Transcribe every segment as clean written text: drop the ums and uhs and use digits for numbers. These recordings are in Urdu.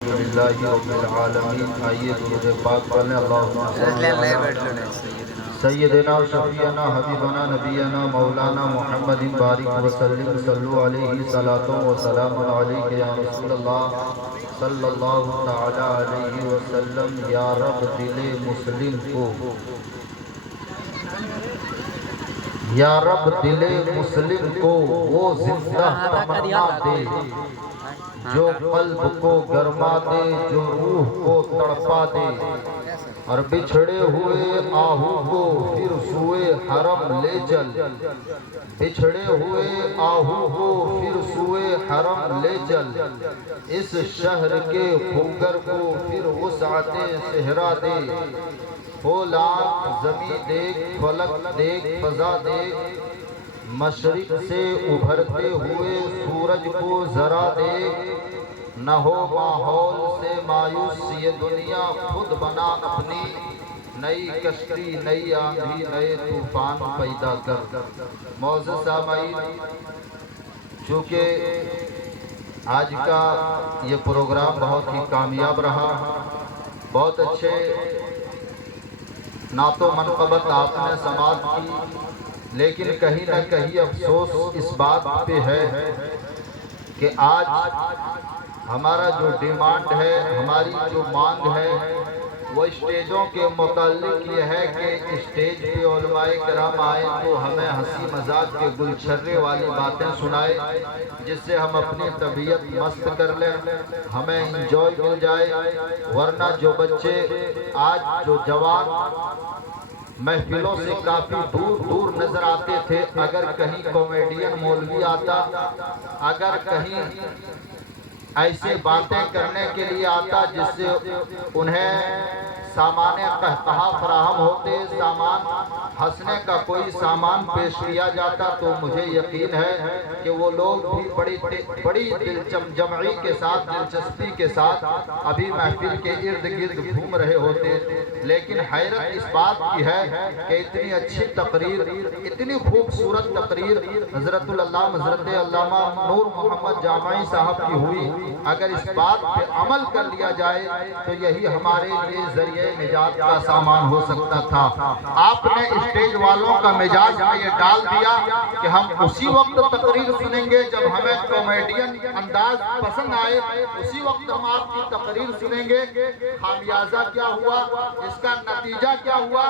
الحمدللہ رب العالمین۔ آئیے درود پاک پڑھیں۔ اللہم صلی علی سیدنا شفیعنا حبیبنا نبینا مولانا محمد بارک وسلم صلو علیہ صلاۃ و سلام علیک یا رسول اللہ صلی اللہ تعالی علیہ وسلم۔ یا رب دل مسلم کو، یا رب دل مسلم کو وہ زندہ تمنا دے جو قلب کو گرما دے، جو روح کو تڑپا دے، اور بچھڑے ہوئے آہو کو پھر سوئے حرم لے چل، بچھڑے ہوئے آہو کو پھر سوئے حرم لے چل، اس شہر کے خنگر کو پھر وسعت صحرا دے، فولاد زمیں دیکھ، فلک دیکھ، فضا دیکھ، مشرق سے ابھرتے ہوئے سورج کو ذرا دیکھ، نہ ہو ماحول سے مایوس یہ دنیا، خود بنا اپنی نئی کشتی، نئی آندھی، نئے طوفان پیدا کر۔ معزز سامعین، چونکہ آج کا یہ پروگرام بہت ہی کامیاب رہا، بہت اچھے نعت و منقبت آپ نے سماعت کی، لیکن کہیں نہ کہیں افسوس اس بات پہ ہے کہ آج ہمارا جو ڈیمانڈ ہے، ہماری جو مانگ ہے، وہ اسٹیجوں کے متعلق یہ ہے کہ اسٹیج پہ علماء کرام آئیں تو ہمیں ہنسی مذاق کے گلچھرے والی باتیں سنائے، جس سے ہم اپنی طبیعت مست کر لیں، ہمیں انجوائے مل جائے۔ ورنہ جو بچے آج جو جوان محفلوں سے کافی دور دور نظر آتے تھے، اگر کہیں کامیڈین مولوی آتا، اگر کہیں ایسے باتیں کرنے کے لیے آتا جس سے انہیں سامان قہقہا فراہم ہوتے، سامان ہنسنے کا کوئی سامان پیش کیا جاتا، تو مجھے یقین ہے کہ وہ لوگ بھی بڑی جمعی کے ساتھ، دلچسپی کے ساتھ ابھی محفل کے ارد گرد گھوم رہے ہوتے۔ لیکن حیرت اس بات کی ہے کہ اتنی اچھی تقریر، اتنی خوبصورت تقریر حضرت علامہ نور محمد جامعی صاحب کی ہوئی، اگر اس بات پہ عمل کر لیا جائے تو یہی ہمارے لیے ذریعہ نجات کا سامان ہو سکتا تھا۔ آپ نے اسٹیج والوں کا مزاج میں یہ ڈال دیا کہ ہم اسی وقت تقریر سنیں گے جب ہمیں کامیڈین انداز پسند آئے، اسی وقت ہم آپ کی تقریر سنیں گے۔ خامیازہ کیا ہوا، اس کا نتیجہ کیا ہوا؟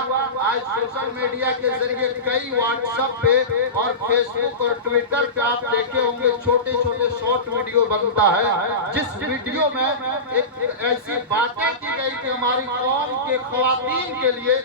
آج سوشل میڈیا کے ذریعے کئی واٹس ایپ پہ اور فیس بک اور ٹویٹر پہ آپ دیکھے ہوں گے چھوٹے چھوٹے شارٹ ویڈیو بنتا ہے، جس ویڈیو میں ایک ایسی باتیں کی گئی کہ ہماری قوم کے خواتین کے لیے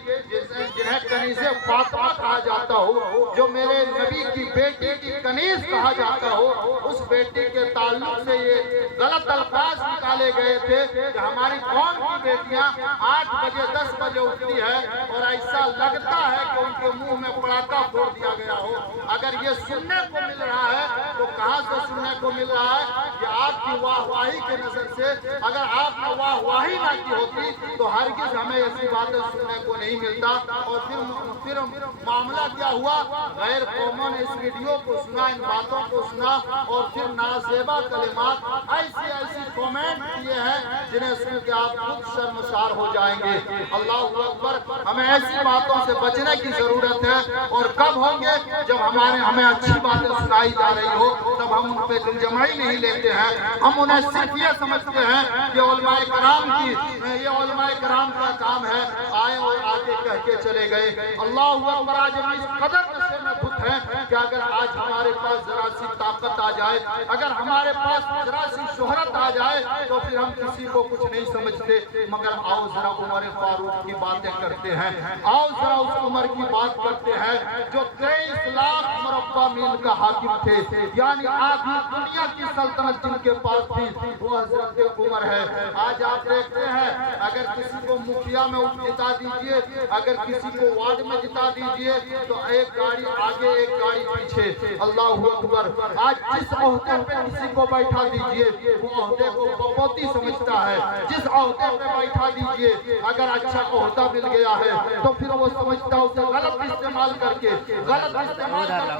جنہیں کنیز فاطمہ کہا جاتا ہو، جو میرے نبی کی بیٹی کی کنیز کہا جاتا ہو، اس بیٹی کے تعلق سے یہ غلط الفاظ نکالے گئے تھے کہ ہماری قوم کی بیٹیاں 8 بجے 10 بجے اٹھتی ہے اور ایسا لگتا ہے کہ ان کے منہ میں پڑاکا پھوڑ دیا گیا ہو۔ اگر یہ سننے کو مل رہا ہے تو کہاں سے سننے کو مل رہا ہے؟ یہ آپ کی واہ واہی کے نظر سے، اگر آپ نے واہ واہی نہ کی ہوتی تو ہرگز ہمیں ایسی باتیں سننے کو نہیں ملتا۔ اور پھر معاملہ کیا ہوا؟ غیر قوموں نے اس ویڈیو کو سنا، ان باتوں کو سنا، اور پھر نازیبا کلمات ایسی کومنٹ کیے ہیں جنہیں سن کے آپ خود شرمسار ہو جائیں گے۔ اللہ اکبر! ہمیں ایسی باتوں سے بچنے کی ضرورت ہے، اور کب ہوں گے؟ جب ہمیں اچھی باتیں سنائی جا رہی ہو تب ہم ان پہ دل جمعی نہیں لیتے ہیں، ہم انہیں صرف یہ سمجھتے ہیں کہ علماء کرام کا کام ہے، آئے اور آگے کہہ کے چلے گئے۔ اللہ اکبر! آج ہم اس قدر نشے میں دھت ہیں کہ اگر آج ہمارے پاس ذرا سی طاقت آ جائے، اگر ہمارے پاس ذرا سی شہرت آ جائے تو پھر ہم کسی کو کچھ نہیں سمجھتے۔ مگر آؤ ذرا عمر فاروق کی باتیں کرتے ہیں، آؤ ذرا اس عمر کی بات کرتے ہیں جو 23 لاکھ مربع میل کا حاکم تھے، یعنی آدھی دنیا کی سلطنت جن کے پاس تھی وہ حضرت عمر ہے۔ آج آپ دیکھتے ہیں اگر کسی کو مکھیا میں جتا دیجئے، اگر کسی کو وارڈ میں جتا دیجئے تو ایک گاڑی آگے ایک گاڑی پیچھے. اللہ اکبر. آج جس عہدے پہ کسی کو بیٹھا دیجئے وہ عہدے کو بپوتی سمجھتا ہے. جس عہدے پہ بیٹھا دیجئے اگر اچھا عہدہ مل گیا ہے تو پھر وہ سمجھتا ہے اسے غلط استعمال کر کے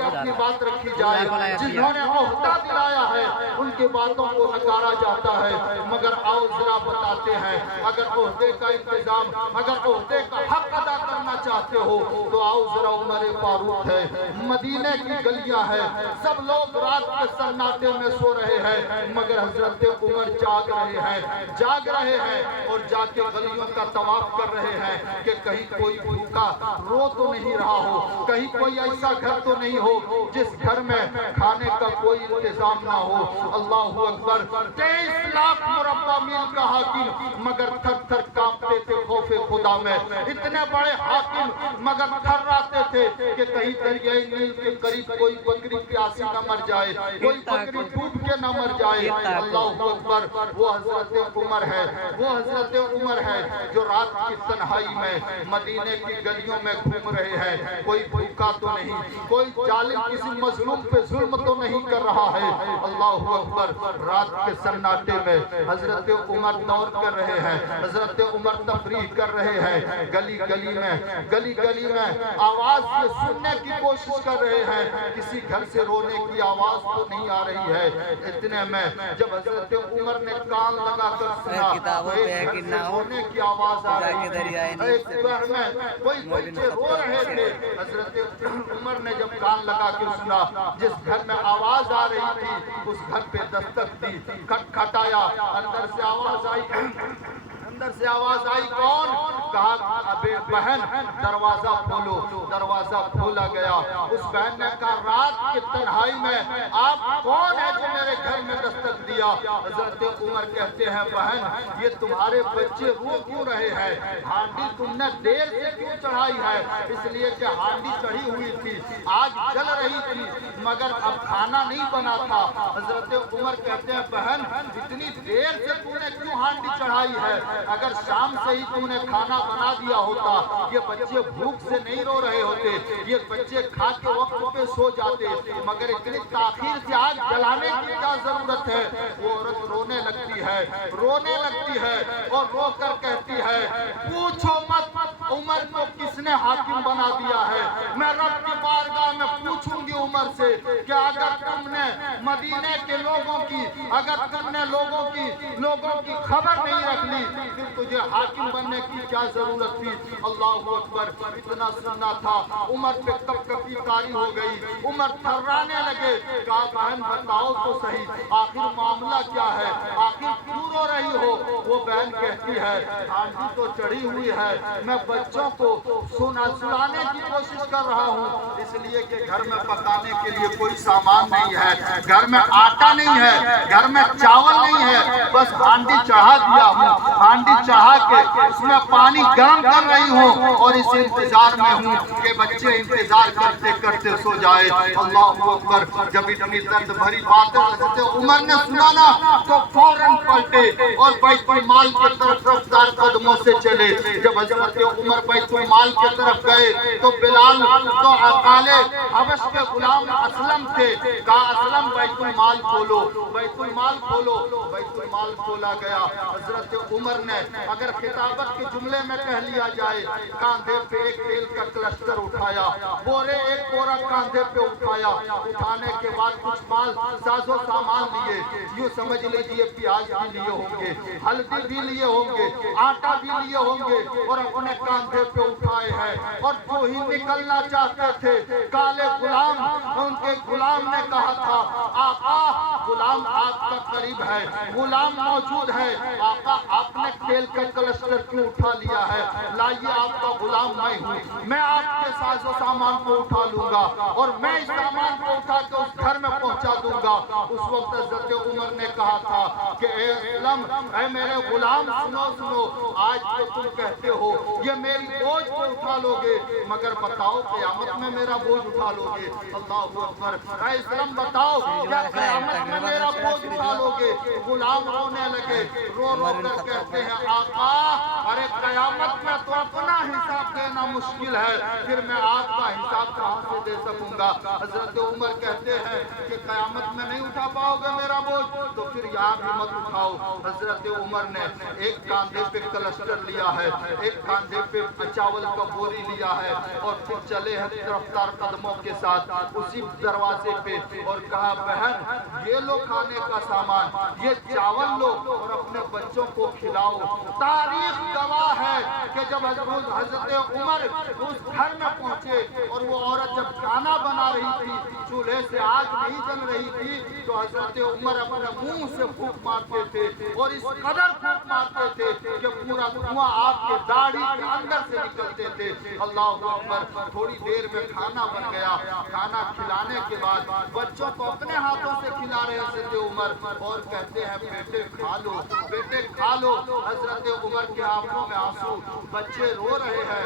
اپنی بات رکھی جائے. جنہوں نے عہدہ دلایا ہے ان کی باتوں کو نکارا جاتا ہے. مگر آؤ ذرا بتاتے ہیں, اگر عہدے کا انتظام, اگر عہدے کا حق ادا کرنا چاہتے ہو تو آؤ ذرا عمر فاروق ہے, مدینے کی گلیاں ہے, سب لوگ رات کے سناٹے میں سو رہے ہیں مگر حضرت عمر جاگ رہے ہیں اور جا کے گلیوں کا طواف کر رہے ہیں کہ کہیں کوئی بھوکا رو تو نہیں رہا ہو, کہیں کوئی ایسا گھر تو نہیں ہو جس گھر میں کھانے کا کوئی انتظام نہ ہو. اللہ اکبر. 23 لاکھ مربع میل کا حاکم مگر تھر تھر کانپتے تھے خوف خدا میں. اتنے بڑے حاکم مگر تھراتے تھے کہ کہیں دریائے نیل کے قریب کوئی بکری پیاسی نہ مر جائے, کوئی بکری ڈوب کے نہ مر جائے. اللہ اکبر. وہ حضرت عمر ہے جو رات کی تنہائی میں مدینے کی گلیوں میں گھوم رہے ہیں. کوئی بھوکا تو نہیں, کوئی ظالم کسی مظلوم پہ ظلم تو نہیں کر رہا ہے. اللہ اکبر. رات کے سناٹے میں حضرت عمر دور کر رہے ہیں, حضرت عمر تفریح کر رہے ہیں. گلی گلی میں آواز یہ سننے کی کوشش کر رہے ہیں کسی گھر سے رونے کی آواز تو نہیں آ رہی ہے. اتنے میں جب حضرت عمر نے کان لگا کر سنا تو ایک گھر سے رونے کی آواز آ رہی ہے. ایک گھر میں کوئی بچے رو رہے تھے. حضرت عمر نے جب کان لگا کے سنا جس گھر میں آواز آ رہی تھی اس گھر پہ دستک دی, کھٹکھٹایا. اندر سے آواز آئی کون؟ کہا ابے بہن دروازہ کھولو. دروازہ کھولا گیا. اس بہن نے کہا رات کی تنہائی میں آپ کون ہے جو میرے گھر میں دستک دیا؟ حضرت عمر کہتے ہیں بہن یہ تمہارے بچے رو کیوں رہے ہیں؟ ہانڈی تم نے دیر سے کیوں چڑھائی ہے؟ اس لیے کہ ہانڈی چڑھی ہوئی تھی, آگ جل رہی تھی مگر اب کھانا نہیں بنا تھا. حضرت عمر کہتے ہیں بہن اتنی دیر سے تم نے کیوں ہانڈی چڑھائی ہے؟ اگر شام سے ہی تم نے کھانا بنا دیا ہوتا یہ بچے بھوک سے نہیں رو رہے ہوتے, یہ بچے کھا کے وقت پہ سو جاتے. مگر اتنی تاخیر سے آگ جلانے کی کیا ضرورت ہے؟ وہ عورت رونے لگتی ہے اور رو کر کہتی ہے پوچھو مت عمر کو کس نے حاکم بنا دیا ہے. میں رب کی بارگاہ میں پوچھوں گی عمر سے کہ اگر تم نے مدینے کے لوگوں کی, اگر تم نے لوگوں کی خبر نہیں رکھ لی پھر تجھے حاکم بننے کی کیا ضرورت تھی. اللہ اکبر. اتنا سننا تھا عمر پہ کپ کپی طاری ہو گئی. عمر تھرانے لگے. کہا بہن بتاؤ تو صحیح آخر معاملہ کیا ہے, آخر کیوں رو رہی ہو؟ وہ بہن کہتی ہے ہانڈی تو چڑھی ہوئی ہے, میں بچوں کو سلانے کی کوشش کر رہا ہوں اس لیے کہ گھر میں پکانے کے لیے کوئی سامان نہیں ہے, گھر میں آٹا نہیں ہے, گھر میں چاول نہیں ہے, بس ہانڈی چڑھا دیا ہوں. ہانڈی چڑھا کے اس میں پانی گرم کر رہی ہوں اور اس انتظار میں ہوں کہ بچے انتظار کرتے کرتے سو جائے. اللہ اکبر. جب اتنی درد بھری باتیں حضرت عمر نے سنا نا تو فوراً پلٹے اور بیت المال کی طرف رفتار قدموں سے چلے. جب حضرت عمر بیت المال کی طرف گئے تو بلال تو اقال حبش کے غلام اسلم تھے. کہا اسلم بیت المال کھولو, بیت المال کھولو. بیت المال کھولا گیا. حضرت عمر نے اگر خطابت کے جملے میں کہہ لیا جائے کاندھے پہ ایک تیل کا کلسٹر اٹھایا, بورے ایک بورا کاندھے پہ اٹھایا. اٹھانے کے بعد کچھ مال ساز و سامان لیے, یوں سمجھ لیجئے پیاز بھی لیے ہوں گے, ہلدی بھی لیے ہوں گے, آٹا بھی لیے ہوں گے اور اپنے کاندھے پہ اٹھائے ہیں. اور جو ہی نکلنا چاہتے تھے کالے غلام, ان کے غلام نے کہا تھا آقا غلام آپ کا قریب ہے, غلام موجود ہے, آقا آپ نے تیل کا کلسٹر کیوں اٹھا لیا ہے؟ لائیے آپ کا غلام میں ہوں, میں آپ کے ساز و سامان کو اٹھا لوں گا اور میں اس سامان کو اٹھا کے اس گھر میں پہنچا دوں گا. اس وقت حضرت عمر نے کہا تھا کہ اے اسلم, اے میرے غلام سنو, آج تو تم کہتے ہو یہ میری بوجھ کو اٹھا لو گے مگر بتاؤ قیامت میں میرا بوجھ اٹھا لو گے؟ اللہ اکبر. اے اسلم بتاؤ کیا قیامت میں میرا بوجھ اٹھا لو گے؟ غلام رونے لگے, رو کر کہتے ہیں ہیں آقا ارے قیامت میں تو اپنا حساب دینا مشکل ہے، پھر میں آپ کا حساب کہاں سے دے سکوں گا؟ حضرت عمر کہتے ہیں کہ قیامت میں نہیں اٹھا پاؤ گے میرا بوجھ تو پھر یہاں بھی مت اٹھاؤ۔ حضرت عمر نے ایک کاندھے پہ کلسٹر لیا ہے، ایک کاندھے پہ چاول کا بوری لیا ہے، اور پھر چلے ہیں رفتار قدموں کے ساتھ اسی دروازے پہ اور کہا بہن یہ لو کھانے کا سامان، یہ چاول لو اور اپنے بچوں کو کھلاؤ۔ تاریخ گواہ ہے کہ جب حضرت عمر اس گھر میں پہنچے اور وہ عورت جب کھانا بنا رہی تھی، چولہے سے آگ نہیں جل رہی تھی، تو حضرت عمر اپنے منہ سے پھونک مارتے تھے اور اس قدر پھونک مارتے تھے کہ پورا دھواں آپ کے داڑھی کے اندر سے نکلتے تھے۔ اللہ اکبر۔ تھوڑی دیر میں کھانا بن گیا، کھانا کھلانے کے بعد بچوں کو اپنے ہاتھوں سے کھلا رہے حضرت عمر اور کہتے ہیں بیٹے کھا لو، بیٹے کھا لو۔ حضرت عمر کے آنکھوں میں آنسو، بچے رو رہے ہیں۔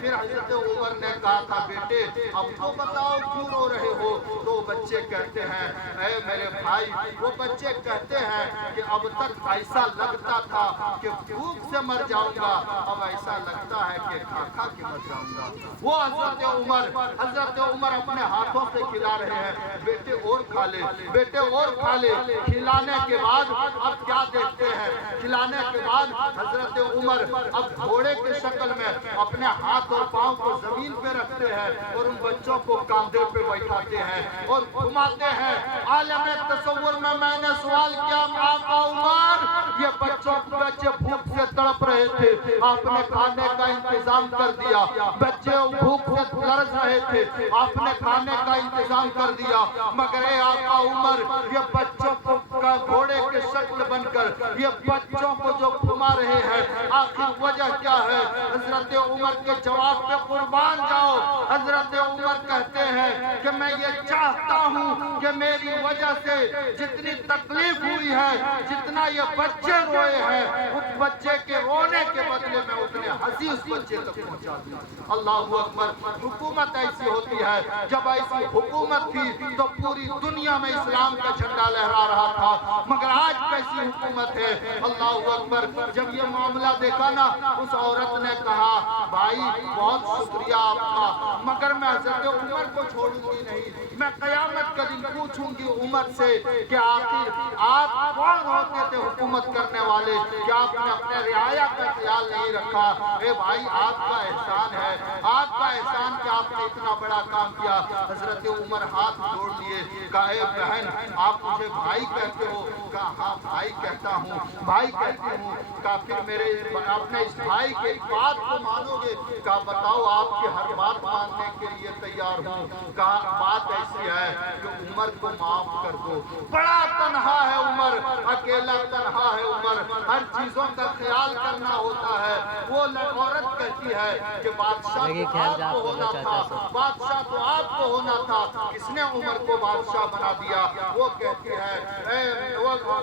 پھر حضرت عمر نے کہا تھا بیٹے اب تو بتاؤ کیوں رو رہے ہو؟ تو بچے کہتے ہیں اے میرے بھائی، وہ بچے کہتے ہیں کہ اب تک ایسا لگتا تھا کہ بھوک سے مر جاؤں گا، اب ایسا لگتا ہے کہ کھا کھا کے مر جاؤں گا۔ وہ حضرت عمر اپنے ہاتھوں سے کھلا رہے ہیں، بیٹے اور کھا لے، بیٹے اور کھا لے۔ کھلانے کے بعد اب کیا دیکھتے ہیں؟ کھلانے کے بعد حضرت عمر اب گھوڑے کی شکل میں اپنے ہاتھ اور پاؤں کو زمین پہ رکھتے ہیں اور ان بچوں کو کاندھے پہ بیٹھاتے ہیں اور گھماتے ہیں۔ عالم تصور میں نے سوال کیا آقا عمر، یہ بچے بھوک سے تڑپ رہے تھے، آپ نے کھانے کا انتظام کر دیا، بچے بھوک سے ترس رہے تھے، آپ نے کھانے کا انتظام کر دیا، مگر اے آقا عمر یہ بچوں کو گھوڑے کے شکل بن کر یہ بچوں کو جو گھما رہے ہیں آخر وجہ کیا ہے؟ حضرت عمر کے جواب پہ قربان جاؤ۔ حضرت عمر کہتے ہیں کہ میں یہ چاہتا ہوں کہ میری وجہ سے جتنی تکلیف ہوئی ہے، جتنا یہ بچے روئے ہیں، اس بچے کے رونے کے بدلے میں اتنے ہنسی اس بچے تک پہنچا دوں۔ اللہ اکبر۔ حکومت ایسی ہوتی ہے، جب ایسی حکومت تھی تو پوری دنیا میں اسلام کا جھنڈا لہرا رہا تھا، مگر آج کیسی حکومت ہے؟ اللہ اکبر۔ جب یہ معاملہ دیکھا نا، اس عورت نے کہا بھائی بہت شکریہ آپ کا، مگر میں حضرت عمر کو چھوڑوں گی نہیں، میں قیامت کا دن پوچھوں گی عمر سے کہ آخر آپ کون ہوتے تھے حکومت کرنے والے، کہ آپ نے اپنے رعایا کا خیال نہیں رکھا؟ اے بھائی آپ کا احسان ہے، آپ کا احسان کہ آپ نے اتنا بڑا کام کیا۔ حضرت عمر ہاتھ جوڑ دیے، کہا اے بہن آپ مجھے بھائی کہتے ہو؟ کہا ہاں بھائی کہتا ہوں، بھائی کہتے ہوں۔ کہا پھر میرے اپنے اس بھائی کے بات کو مانو گے؟ کہا بتاؤ، آپ کی ہر بات ماننے کے لیے تیار ہوں۔ کہا بات ایسی ہے کہ عمر کو معاف کر دو، بڑا تنہا ہے عمر، اکیلا تنہا ہے عمر، ہر چیزوں کا خیال کرنا ہوتا ہے۔ وہ عورت کہتی ہے کہ بادشاہ تو آپ کو ہونا تھا، بادشاہ تو آپ کو ہونا تھا، کس نے عمر کو بادشاہ بنا دیا؟ وہ کہتی ہے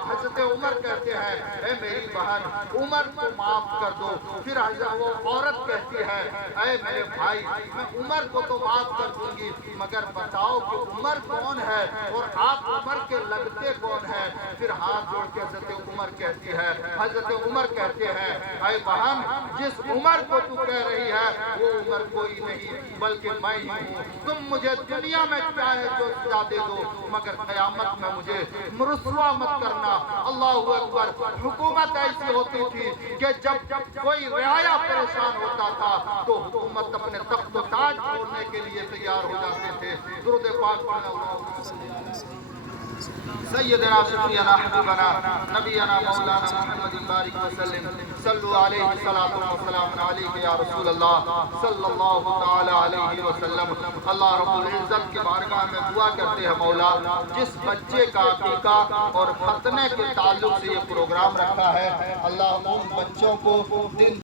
حضرت عمر کہتے ہیں اے میری بہن عمر کو معاف کر دو۔ پھر وہ عورت کہتی ہے اے میرے بھائی میں عمر کو تو معاف کر دوں گی، مگر بتاؤ کہ عمر کون ہے اور آپ عمر کے لگتے کون ہیں؟ پھر ہاتھ جوڑ کے حضرت عمر کہتی ہے، حضرت عمر کہتے ہیں اے بہن جس عمر کو تو کہہ رہی ہے وہ عمر کوئی نہیں بلکہ میں ہی ہوں۔ تم مجھے دنیا میں چاہے جو سزا دے دو، مگر قیامت میں مجھے رسوا مت کرنا۔ اللہ اکبر۔ حکومت ایسی ہوتی تھی کہ جب کوئی رعایا پریشان ہوتا تھا تو حکومت اپنے تخت و تاج چھوڑنے کے لیے تیار ہو جاتے تھے۔ درود پاک سیدنا شفیعنا حبیبنا نبینا مولانا محمد بارک وسلم صلو علیہ السلام علیہ یا رسول اللہ صلی اللہ تعالی علیہ وسلم۔ اللہ رب العزت کی بارگاہ میں دعا کرتے ہیں مولا جس بچے کا عقیقہ اور ختنے کے تعلق سے یہ پروگرام رکھا ہے، اللہ ان بچوں کو دن